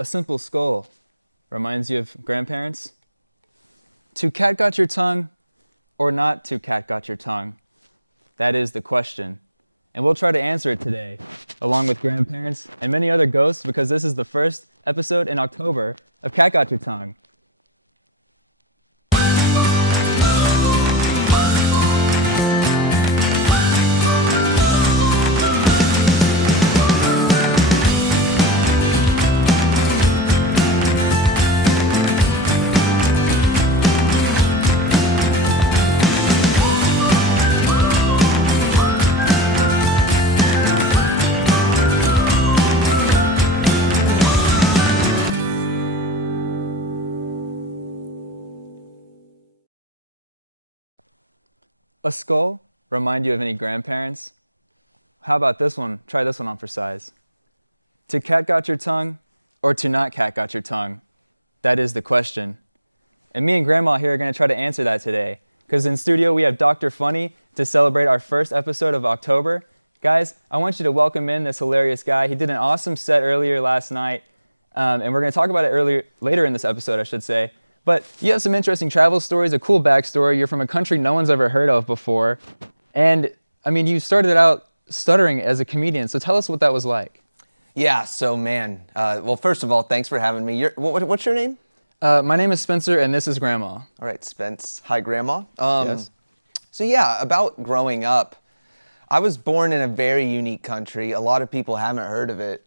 A simple skull reminds you of grandparents? To catgut your tongue or not to catgut your tongue? That is the question. And we'll try to answer it today, along with grandparents and many other ghosts, because this is the first episode in October of Catgut Your Tongue. A skull remind you of any grandparents? How about this one? Try this one on for size. To catgut your tongue or to not catgut your tongue? That is the question. And me and Grandma here are going to try to answer that today. Because in studio we have Dr. Funny to celebrate our first episode of October. Guys, I want you to welcome in this hilarious guy. He did an awesome set earlier last night. And we're going to talk about it later in this episode, I should say. But you have some interesting travel stories, a cool backstory. You're from a country no one's ever heard of before. And, I mean, you started out stuttering as a comedian. So tell us what that was like. Yeah, so man, well, first of all, thanks for having me. What's your name? My name is Spencer, and this is Grandma. All right, Spence. Hi, Grandma. Yes. So yeah, about growing up, I was born in a very unique country. A lot of people haven't heard of it.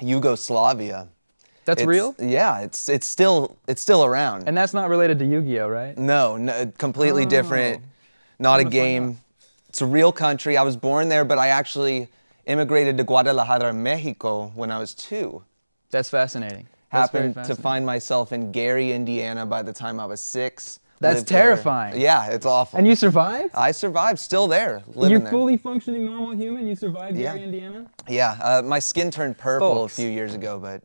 Yugoslavia. That's real? Yeah, it's still around. And that's not related to Yu-Gi-Oh, right? No, completely different. Not a game. It's a real country. I was born there, but I actually immigrated to Guadalajara, Mexico when I was 2. That's fascinating. Happened to find myself in Gary, Indiana by the time I was 6. That's terrifying. There. Yeah, it's awful. And you survived? I survived, still there, living You're there. fully functioning normal human? You survived Gary, Indiana? Yeah, my skin turned purple Folks. a few years ago, but...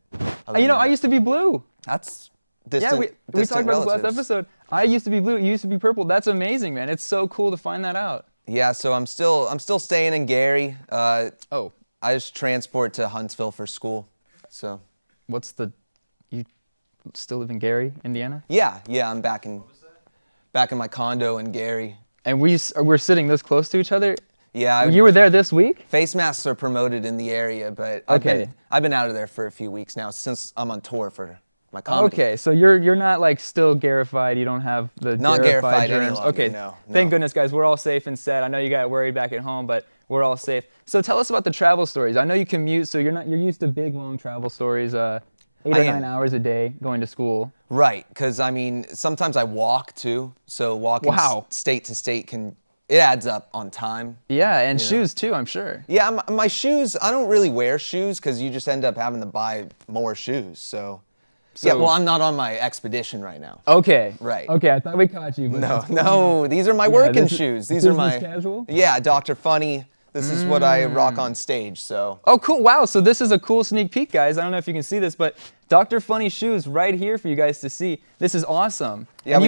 You know, I used to be blue. That's distant. Yeah, we talked about relatives. this last episode. I used to be blue, you used to be purple. That's amazing, man. It's so cool to find that out. Yeah, so I'm still staying in Gary. I just transport to Huntsville for school, so... You still live in Gary, Indiana? Yeah, I'm back in my condo in Gary. And we're sitting this close to each other? Yeah. You were there this week? Face masks are promoted in the area, but Okay. I've been out of there for a few weeks now since I'm on tour for my comedy. Okay, so you're not like still Garified. You don't have the Not Garified Garified any germs. longer, Okay, no. Thank goodness, guys. We're all safe and set. I know you got worried back at home, but we're all safe. So tell us about the travel stories. I know you commute, so you're used to big long travel stories. 8 or 9 hours a day going to school. Right, because I mean sometimes I walk too, so walking state to state it adds up on time. Yeah, and shoes too, I'm sure. Yeah, my shoes, I don't really wear shoes because you just end up having to buy more shoes. So yeah, well, I'm not on my expedition right now. Okay. Right. Okay, I thought we caught you. But No, these are my working shoes. These are my casual? Yeah, Dr. Funny. This is what I rock on stage, so. Oh, cool. Wow, so this is a cool sneak peek, guys. I don't know if you can see this, but Dr. Funny shoes right here for you guys to see. This is awesome. Yeah, and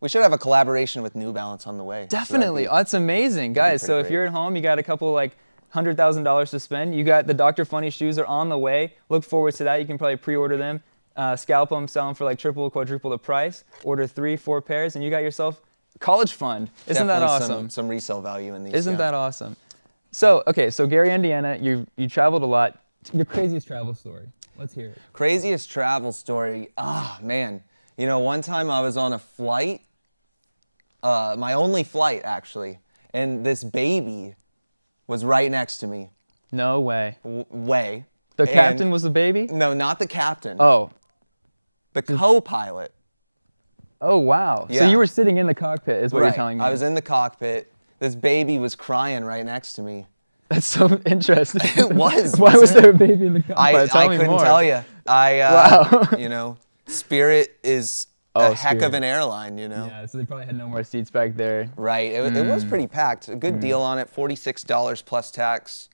we should have a collaboration with New Balance on the way. Definitely. That's amazing, guys. So if you're at home, you got a couple like $100,000 to spend. You got the Dr. Funny shoes are on the way. Look forward to that. You can probably pre-order them, scalp them, sell them for like triple, quadruple the price. Order 3, 4 pairs, and you got yourself college fund. Isn't that awesome? Some resale value in these. Isn't that awesome? So, okay, so Gary, Indiana, you traveled a lot. Your craziest travel story. Let's hear it. Craziest travel story. Man. You know, one time I was on a flight, my only flight actually, and this baby was right next to me. No way. Way. The captain was the baby? No, not the captain. Oh. The co-pilot. Oh, wow. Yeah. So you were sitting in the cockpit is what you're telling me. I was in the cockpit. This baby was crying right next to me. That's so interesting. It was. Why was there a baby in the cockpit? I couldn't tell you. Wow. You know, Spirit is a heck of an airline, you know. Yeah, so they probably had no more seats back there. Right. It was pretty packed. A good deal on it. $46 plus tax.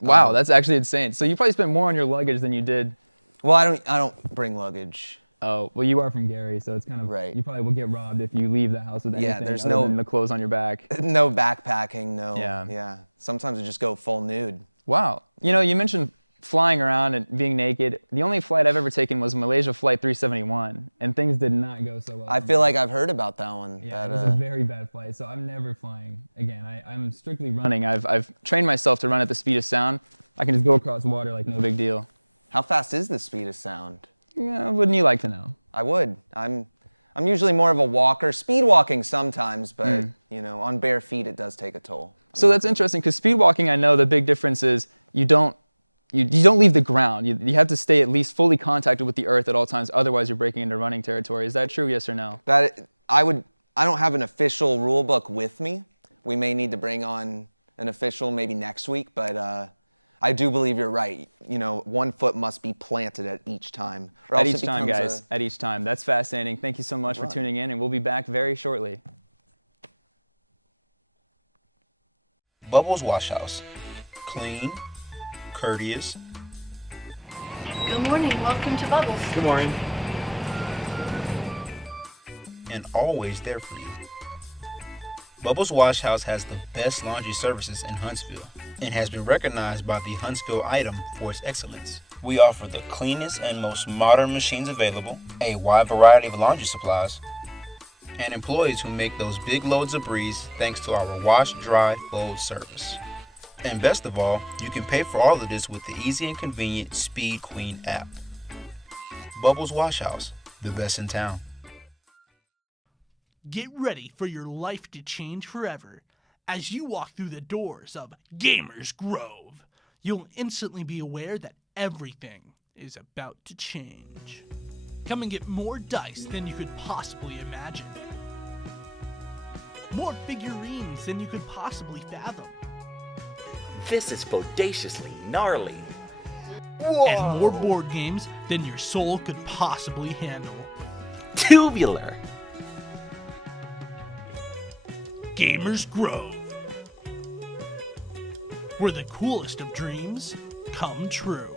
Wow, that's actually insane. So you probably spent more on your luggage than you did. Well, I don't bring luggage. Oh, well, you are from Gary, so it's kind of right. You probably will get robbed if you leave the house with anything there's other than the clothes on your back. No backpacking, no. Yeah. Yeah. Sometimes I just go full nude. Wow. You know, you mentioned flying around and being naked. The only flight I've ever taken was Malaysia Flight 371, and things did not go so well. I feel like I've heard about that one. Yeah, it was a very bad flight, so I'm never flying again. I'm strictly running. I've trained myself to run at the speed of sound. I can just go across water like no big deal. How fast is the speed of sound? Yeah, wouldn't you like to know? I would. I'm usually more of a walker, speed walking sometimes, but you know, on bare feet it does take a toll. So that's interesting because speed walking, I know the big difference is you don't leave the ground. You have to stay at least fully contacted with the earth at all times. Otherwise, you're breaking into running territory. Is that true? Yes or no? I don't have an official rule book with me. We may need to bring on an official maybe next week, but I do believe you're right. You know, 1 foot must be planted at each time. Or At else each it time, becomes guys. At each time. That's fascinating. Thank you so much for tuning in, and we'll be back very shortly. Bubbles Wash House. Clean, courteous. Good morning. Welcome to Bubbles. Good morning. And always there for you. Bubbles Wash House has the best laundry services in Huntsville and has been recognized by the Huntsville Item for its excellence. We offer the cleanest and most modern machines available, a wide variety of laundry supplies, and employees who make those big loads of breeze thanks to our wash, dry, fold service. And best of all, you can pay for all of this with the easy and convenient Speed Queen app. Bubbles Wash House, the best in town. Get ready for your life to change forever. As you walk through the doors of Gamers Grove, you'll instantly be aware that everything is about to change. Come and get more dice than you could possibly imagine. More figurines than you could possibly fathom. This is bodaciously gnarly. And more board games than your soul could possibly handle. Tubular. Gamers Grove, where the coolest of dreams come true.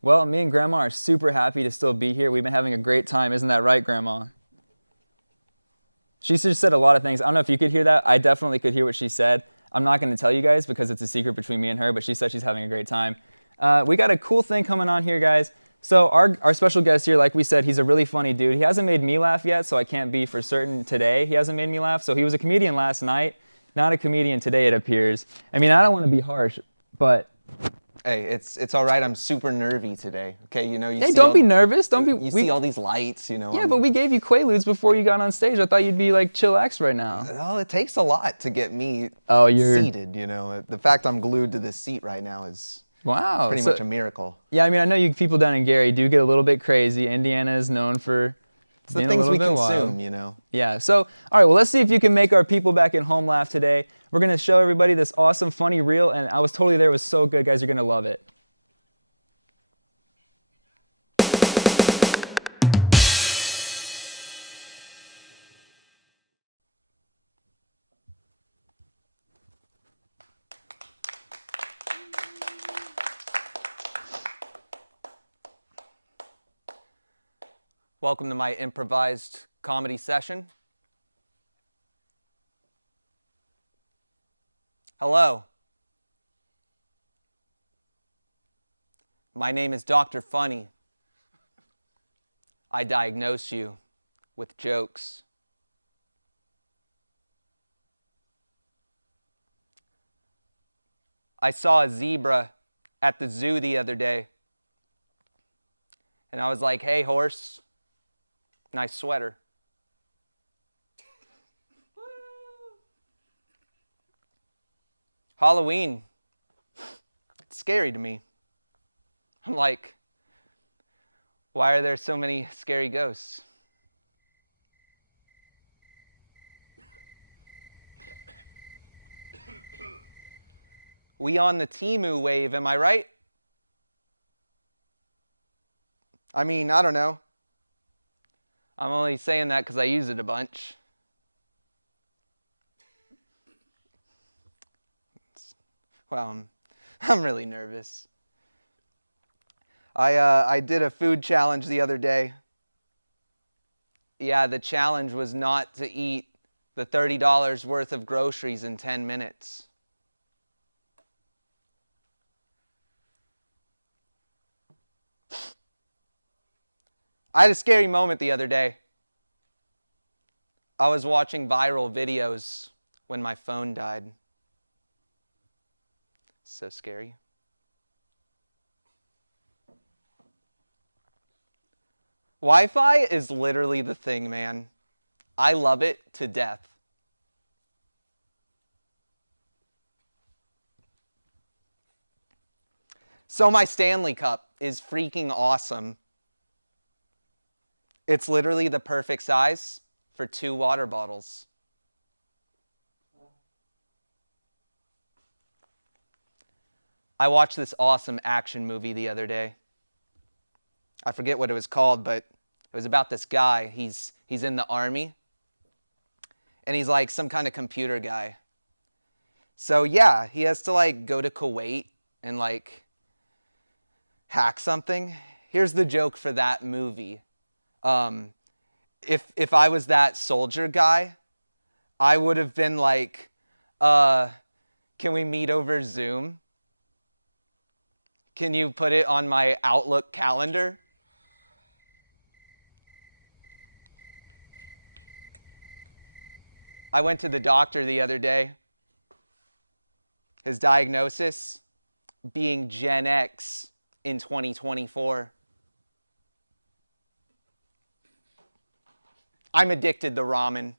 Well, me and Grandma are super happy to still be here. We've been having a great time. Isn't that right, Grandma? She just said a lot of things. I don't know if you could hear that. I definitely could hear what she said. I'm not going to tell you guys because it's a secret between me and her, but she said she's having a great time. We got a cool thing coming on here, guys. So our special guest here, like we said, he's a really funny dude. He hasn't made me laugh yet, so I can't be for certain today he hasn't made me laugh. So he was a comedian last night, not a comedian today, it appears. I mean, I don't want to be harsh, but... Hey, it's all right. I'm super nervy today. Okay, you know. Hey, don't be nervous. Don't be. You see all these lights, you know. Yeah, but we gave you Quaaludes before you got on stage. I thought you'd be like chillaxed right now. Well, it takes a lot to get me seated. You know, the fact I'm glued to this seat right now is pretty much a miracle. Yeah, I mean, I know you people down in Gary do get a little bit crazy. Indiana is known for it's the things we consume, you know. Yeah. So, all right. Well, let's see if you can make our people back at home laugh today. We're gonna show everybody this awesome, funny reel, and I was totally there. It was so good, guys. You're gonna love it. Welcome to my improvised comedy session. Hello. My name is Dr. Funny. I diagnose you with jokes. I saw a zebra at the zoo the other day, and I was like, "Hey, horse, nice sweater." Halloween, it's scary to me. I'm like, why are there so many scary ghosts? We on the Temu wave, am I right? I mean, I don't know. I'm only saying that because I use it a bunch. Well, I'm really nervous. I did a food challenge the other day. Yeah, the challenge was not to eat the $30 worth of groceries in 10 minutes. I had a scary moment the other day. I was watching viral videos when my phone died. So scary. Wi-Fi is literally the thing, man. I love it to death. So my Stanley Cup is freaking awesome. It's literally the perfect size for 2 water bottles. I watched this awesome action movie the other day. I forget what it was called, but it was about this guy. He's in the army, and he's like some kind of computer guy. So yeah, he has to like go to Kuwait and like hack something. Here's the joke for that movie. If I was that soldier guy, I would have been like, can we meet over Zoom? Can you put it on my Outlook calendar? I went to the doctor the other day. His diagnosis, being Gen X in 2024. I'm addicted to ramen.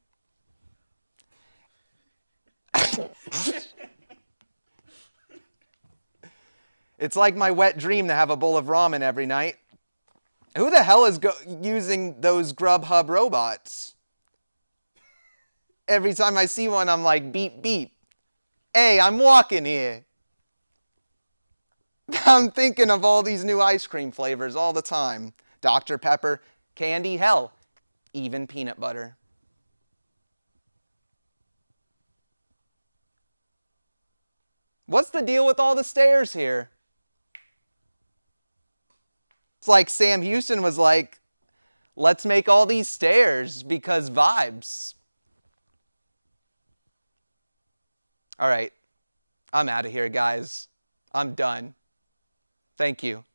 It's like my wet dream to have a bowl of ramen every night. Who the hell is using those Grubhub robots? Every time I see one, I'm like, beep, beep. Hey, I'm walking here. I'm thinking of all these new ice cream flavors all the time. Dr. Pepper, candy, hell, even peanut butter. What's the deal with all the stairs here? It's like Sam Houston was like, let's make all these stairs because vibes. All right, I'm out of here, guys. I'm done. Thank you.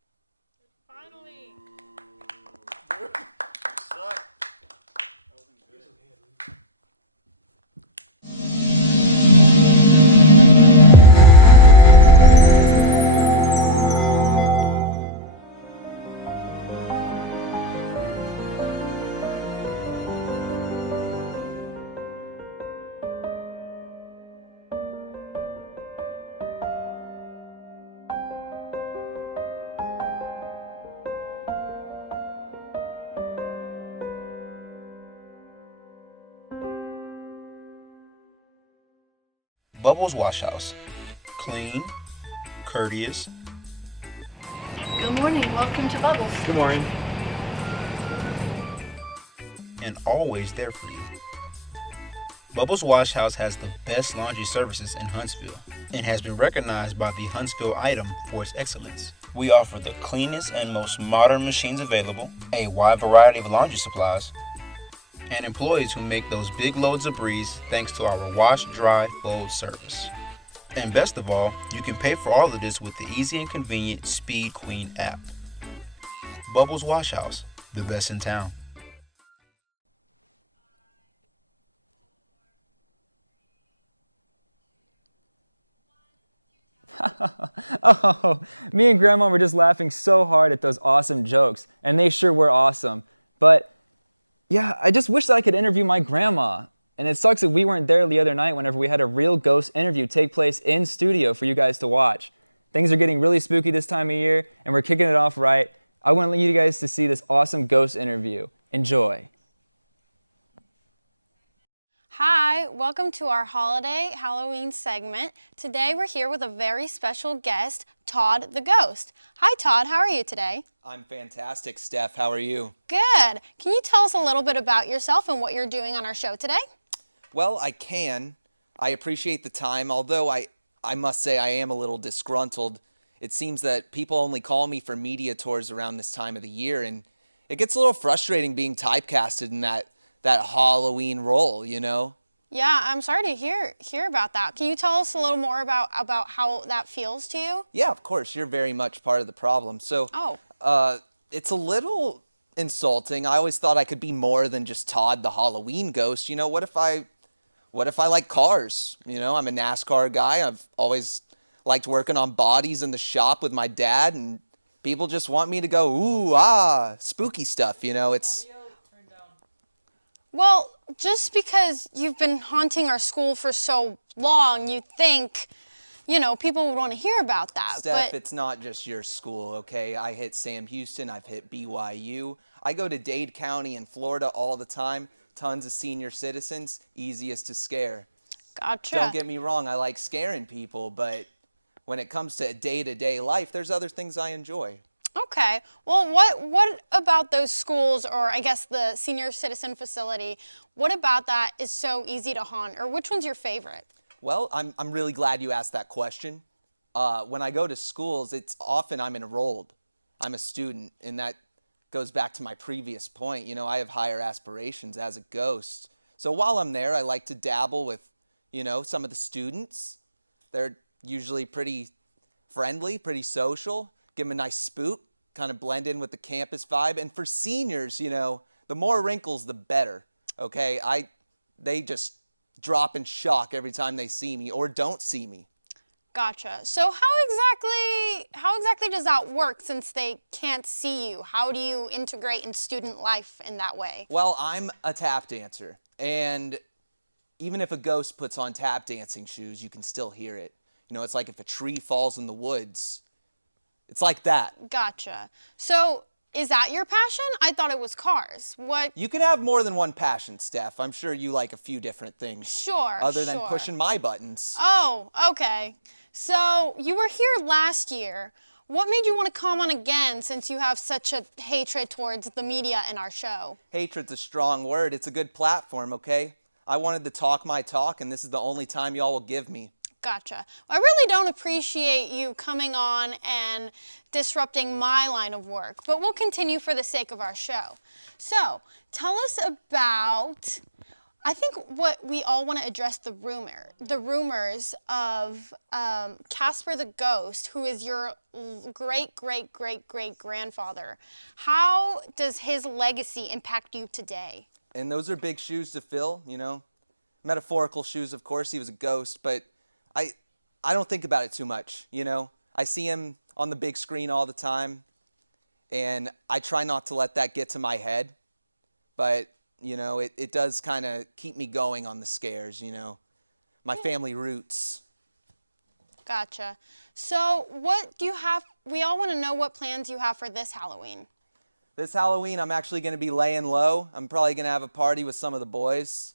Finally. Bubbles Wash House. Clean, courteous. Good morning. Welcome to Bubbles. Good morning. And always there for you. Bubbles Wash House has the best laundry services in Huntsville and has been recognized by the Huntsville Item for its excellence. We offer the cleanest and most modern machines available, a wide variety of laundry supplies, and employees who make those big loads of breeze thanks to our wash, dry, fold service. And best of all, you can pay for all of this with the easy and convenient Speed Queen app. Bubbles Wash House, the best in town. Oh, me and Grandma were just laughing so hard at those awesome jokes, and they sure were awesome. But yeah, I just wish that I could interview my grandma. And it sucks that we weren't there the other night whenever we had a real ghost interview take place in studio for you guys to watch. Things are getting really spooky this time of year, and we're kicking it off right. I want you guys to see this awesome ghost interview. Enjoy. Hi, welcome to our holiday Halloween segment. Today we're here with a very special guest, Todd the Ghost. Hi Todd, how are you today? I'm fantastic, Steph. How are you? Good. Can you tell us a little bit about yourself and what you're doing on our show today? Well, I can. I appreciate the time, although I must say I am a little disgruntled. It seems that people only call me for media tours around this time of the year, and it gets a little frustrating being typecasted in that Halloween role, you know? Yeah, I'm sorry to hear about that. Can you tell us a little more about how that feels to you? Yeah, of course. You're very much part of the problem. So, it's a little insulting. I always thought I could be more than just Todd the Halloween ghost. You know, what if I like cars? You know, I'm a NASCAR guy. I've always liked working on bodies in the shop with my dad, and people just want me to go, ooh, ah, spooky stuff, you know, it's... Well, just because you've been haunting our school for so long, you'd think, you know, people would want to hear about that. Steph, it's not just your school, okay? I hit Sam Houston, I've hit BYU. I go to Dade County in Florida all the time. Tons of senior citizens, easiest to scare. Gotcha. Don't get me wrong, I like scaring people, but when it comes to day-to-day life, there's other things I enjoy. Okay. Well, what about those schools, or I guess the senior citizen facility, what about that is so easy to haunt, or which one's your favorite? Well, I'm really glad you asked that question. When I go to schools, it's often I'm enrolled. I'm a student, and that goes back to my previous point. You know, I have higher aspirations as a ghost. So while I'm there, I like to dabble with, you know, some of the students. They're usually pretty friendly, pretty social. Give them a nice spook, kind of blend in with the campus vibe. And for seniors, you know, the more wrinkles, the better, okay? They just drop in shock every time they see me or don't see me. Gotcha. So how exactly does that work since they can't see you? How do you integrate in student life in that way? Well, I'm a tap dancer, and even if a ghost puts on tap dancing shoes, you can still hear it. You know, it's like if a tree falls in the woods. It's like that. Gotcha. So is that your passion? I thought it was cars. What? You can have more than one passion, Steph. I'm sure you like a few different things. Sure, Other than pushing my buttons. Oh, okay. So you were here last year. What made you want to come on again since you have such a hatred towards the media and our show? Hatred's a strong word. It's a good platform, okay? I wanted to talk my talk, and this is the only time y'all will give me. Gotcha. I really don't appreciate you coming on and disrupting my line of work, but we'll continue for the sake of our show. So, tell us about, I think what we all want to address the rumors of Casper the Ghost, who is your great-great-great-great-grandfather. How does his legacy impact you today? And those are big shoes to fill, you know? Metaphorical shoes, of course. He was a ghost, but I don't think about it too much, you know? I see him on the big screen all the time, and I try not to let that get to my head, but, you know, it does kind of keep me going on the scares, you know? My family roots. Gotcha. So what do you have, we all want to know what plans you have for this Halloween. This Halloween, I'm actually going to be laying low. I'm probably going to have a party with some of the boys.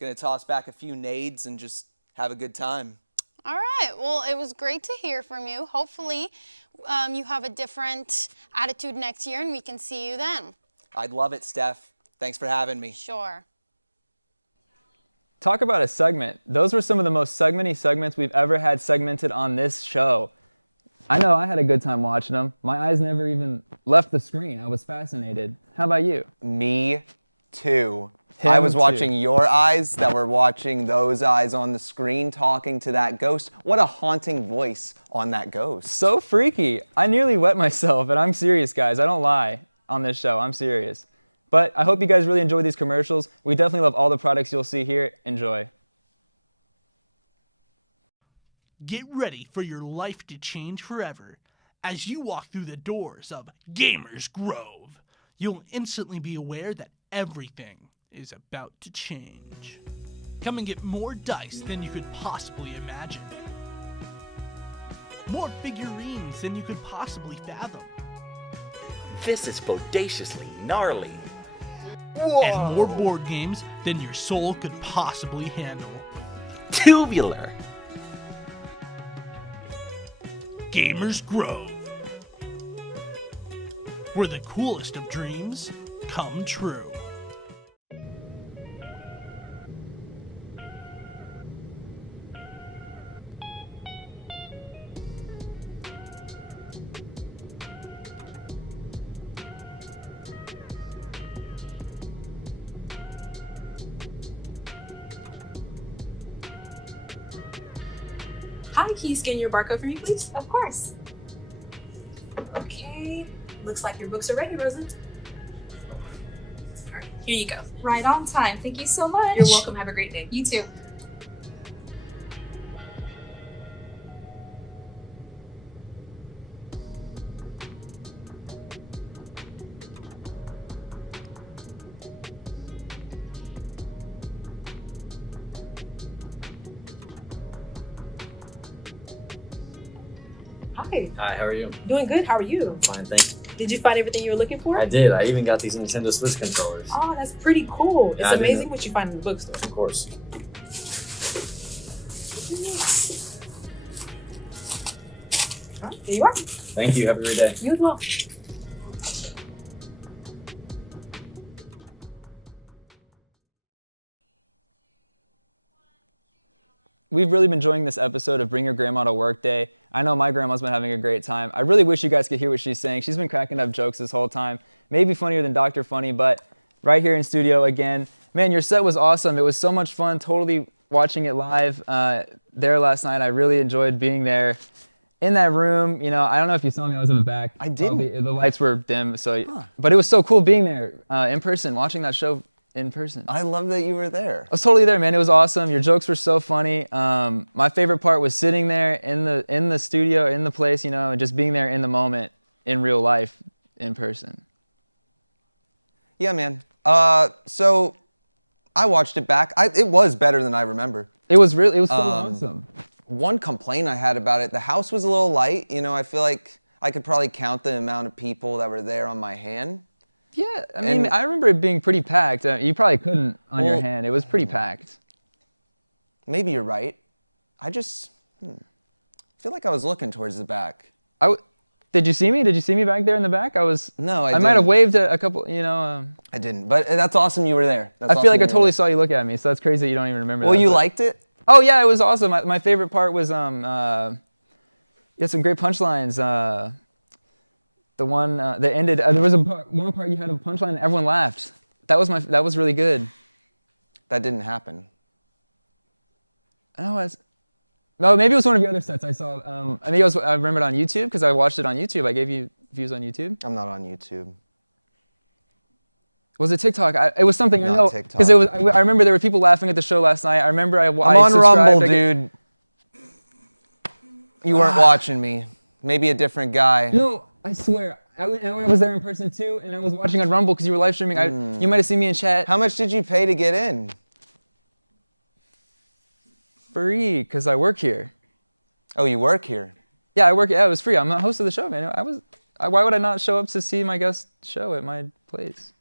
Going to toss back a few nades and just have a good time. All right. Well, it was great to hear from you. Hopefully, you have a different attitude next year and we can see you then. I'd love it, Steph. Thanks for having me. Sure. Talk about a segment. Those were some of the most segmenty segments we've ever had segmented on this show. I know I had a good time watching them. My eyes never even left the screen. I was fascinated. How about you? Me too. I was watching your eyes that were watching those eyes on the screen talking to that ghost. What a haunting voice on that ghost. So freaky. I nearly wet myself, and I'm serious, guys. I don't lie on this show. I'm serious. But I hope you guys really enjoy these commercials. We definitely love all the products you'll see here. Enjoy. Get ready for your life to change forever. As you walk through the doors of Gamers Grove, you'll instantly be aware that everything is about to change. Come and get more dice than you could possibly imagine. More figurines than you could possibly fathom. This is bodaciously gnarly. and more board games than your soul could possibly handle. Tubular. Gamers Grove, where the coolest of dreams come true. Hi, can you scan your barcode for me, please? Of course. Okay. Looks like your books are ready, Rosa. All right, here you go. Right on time. Thank you so much. You're welcome. Have a great day. You too. Hi. Hi, how are you? Doing good. How are you? Fine, thanks. Did you find everything you were looking for? I did. I even got these Nintendo Switch controllers. Oh, that's pretty cool. It's Yeah, I didn't amazing know. what you find in the bookstore. Of course. Huh? There you are. Thank you. Have a great day. You as well. We've really been enjoying this episode of Bring Your Grandma to Work Day. I know my grandma's been having a great time. I really wish you guys could hear what she's saying. She's been cracking up jokes this whole time. Maybe funnier than Dr. Funny, but right here in studio again. Man, your set was awesome. It was so much fun totally watching it live there last night. I really enjoyed being there in that room. You know, I don't know if you saw me. I was in the back. I didn't. The lights were dim, but it was so cool being there in person, watching that show in person. I love that you were there. I was totally there, man. It was awesome. Your jokes were so funny. My favorite part was sitting there in the studio, in the place, you know, and just being there in the moment, in real life, in person. Yeah, man. So I watched it back. It was better than I remember. It was so awesome. One complaint I had about it, the house was a little light. You know, I feel like I could probably count the amount of people that were there on my hand. Yeah, I mean, I remember it being pretty packed. You probably couldn't on your Well, hand. It was pretty packed. Maybe you're right. I just feel like I was looking towards the back. Did you see me? Did you see me back there in the back? No, I might have didn't. waved a couple, you know. I didn't, but that's awesome you were there. That's I feel awesome like I you were totally there. saw you look at me, so that's crazy that you don't even remember Well, that. you but- liked it? Oh yeah, it was awesome. My favorite part was you had some great punchlines. The one that ended. There was one part you had a punchline and everyone laughed. That was really good. That didn't happen. No, maybe it was one of your other sets I saw. I remember it on YouTube because I watched it on YouTube. I gave you views on YouTube. I'm not on YouTube. Was it TikTok? It was something. Not I know TikTok. because it was. I remember there were people laughing at the show last night. I remember I'm on Rumble, dude. You weren't watching me. Maybe a different guy. No, I swear. I was there in person too, and I was watching on Rumble because you were live streaming. You might have seen me in chat. How much did you pay to get in? Free, because I work here. Oh, you work here? Yeah, I work. Yeah, it was free. I'm the host of the show, man. Why would I not show up to see my guest show at my place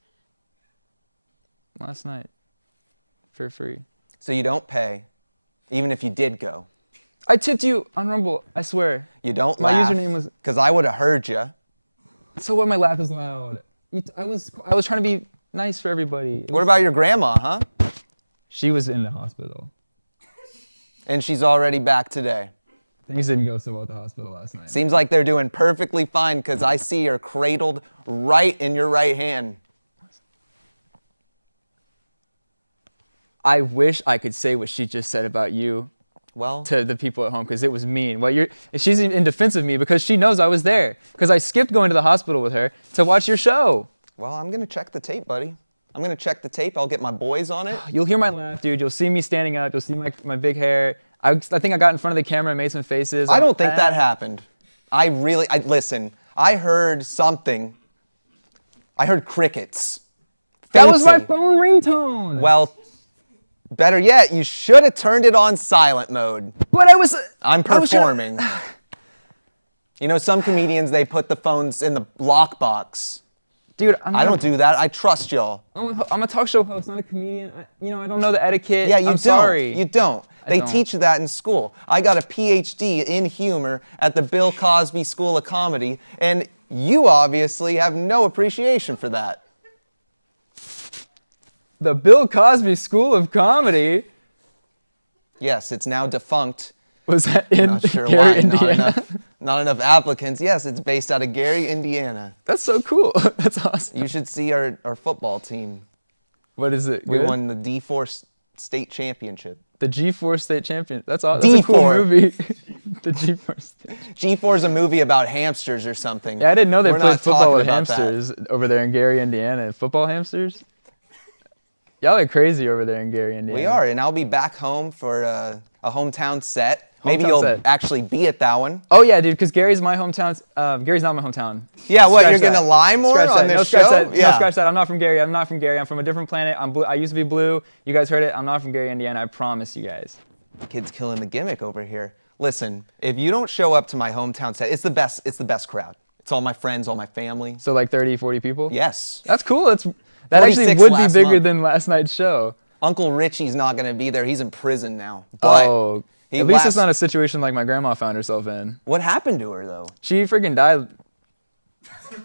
last night for free? So you don't pay, even if you did go? I tipped you on Rumble. I swear. You don't My laugh? username was. Because I would have heard you. So what? My laugh is loud. I was trying to be nice for everybody. What about your grandma, huh? She was in the hospital. And she's already back today. Things didn't go so well at the hospital last night. Seems like they're doing perfectly fine because I see her cradled right in your right hand. I wish I could say what she just said about you. Well, to the people at home because it was mean. She's in defense of me because she knows I was there because I skipped going to the hospital with her to watch your show. Well, I'm gonna check the tape, buddy. I'm gonna check the tape. I'll get my boys on it. You'll hear my laugh, dude. You'll see me standing up. You'll see my big hair. I think I got in front of the camera and made some faces. I don't think that happened. Listen, I heard something. I heard crickets. That was my Faintly. phone ringtone. Well, better yet, you should have turned it on silent mode. But I'm performing. You know, some comedians, they put the phones in the lockbox. Dude, I don't do that. I trust y'all. I'm a talk show host, not a comedian. I don't know the etiquette. Yeah, you I'm don't. sorry. You don't. They don't. teach you that in school. I got a PhD in humor at the Bill Cosby School of Comedy, and you obviously have no appreciation for that. The Bill Cosby School of Comedy? Yes, it's now defunct. Was that in Not sure Gary, why. Indiana? Not enough applicants. Yes, it's based out of Gary, Indiana. That's so cool. That's awesome. You should see our football team. What is it? We Good? won the D4 state championship. The G4 state champion. That's awesome. That's a cool D4. movie. The G4 state. G4 is a movie about hamsters or something. Yeah, I didn't know they We're played not football talking with about that. hamsters over there in Gary, Indiana. Football hamsters? Y'all are crazy over there in Gary, Indiana. We are, and I'll be back home for a hometown set. Maybe Hometown you'll set. actually be at that one. Oh yeah, dude, because Gary's my hometown. Gary's not my hometown. Yeah, what, Scratch you're that. gonna lie more Scratch on that. this No, scratch show? that. Yeah. No, scratch that. I'm not from Gary. I'm not from Gary. I'm from a different planet. I'm blue. I used to be blue. You guys heard it. I'm not from Gary, Indiana. I promise you guys. Kid's killing the gimmick over here. Listen, if you don't show up to my hometown set, it's the best crowd. It's all my friends, all my family. So like 30, 40 people? Yes. That's cool. That actually 46 would be last bigger month. than last night's show. Uncle Richie's not gonna be there. He's in prison now. But Oh, he at least it's last- not a situation like my grandma found herself in. What happened to her though? She freaking died.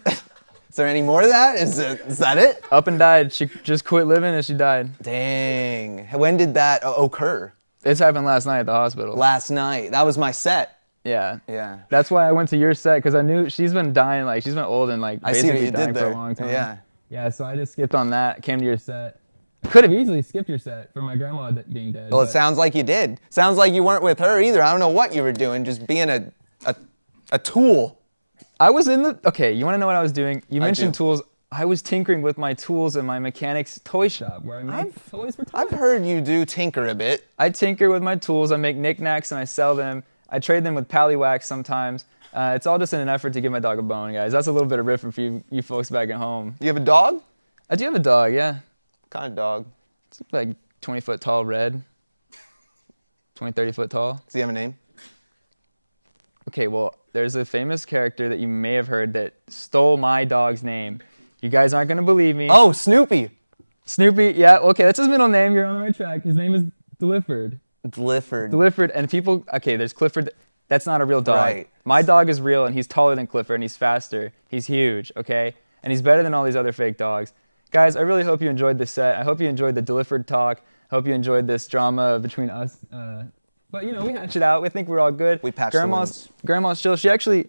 Is there any more to that? Is that it? Up and died. She just quit living and she died. Dang. When did that occur? This happened last night at the hospital. Last night. That was my set. Yeah. Yeah. That's why I went to your set, because I knew she's been dying, like she's been old and like I see what basically you dying did for there. a long time. Yeah. Yeah, so I just skipped on that, came to your set. Could have easily skipped your set for my grandma being dead. Well, it but- sounds like you did. Sounds like you weren't with her either. I don't know what you were doing, just being a tool. I was in the, okay, you want to know what I was doing? You mentioned do. tools. I was tinkering with my tools in my mechanic's toy shop where I make toys for toys. I've heard you do tinker a bit. I tinker with my tools. I make knickknacks and I sell them. I trade them with Pallywax sometimes. It's all just in an effort to give my dog a bone, guys. That's a little bit of riffing for you folks back at home. You have a dog? I do have a dog, yeah. What kind of dog? It's like 20-foot tall red. 20, 30 foot tall. Does he have a name? Okay, well, there's a famous character that you may have heard that stole my dog's name. You guys aren't going to believe me. Oh, Snoopy. Snoopy, yeah, okay, that's his middle name. You're on the right track. His name is Delifford. Delifford. And people, okay, there's Clifford. That's not a real dog. Right. My dog is real, and he's taller than Clifford, and he's faster. He's huge, okay? And he's better than all these other fake dogs. Guys, I really hope you enjoyed this set. I hope you enjoyed the Delifford talk. I hope you enjoyed this drama between us. But, you know, we hatched it out. We think we're all good. We patched the wounds. Grandma's chill. She actually,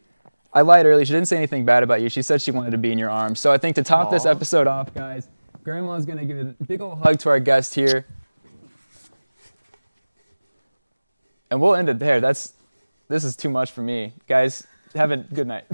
I lied earlier. She didn't say anything bad about you. She said she wanted to be in your arms. So I think to top this episode off, guys, Grandma's going to give a big old hug to our guest here. And we'll end it there. This is too much for me. Guys, have a good night.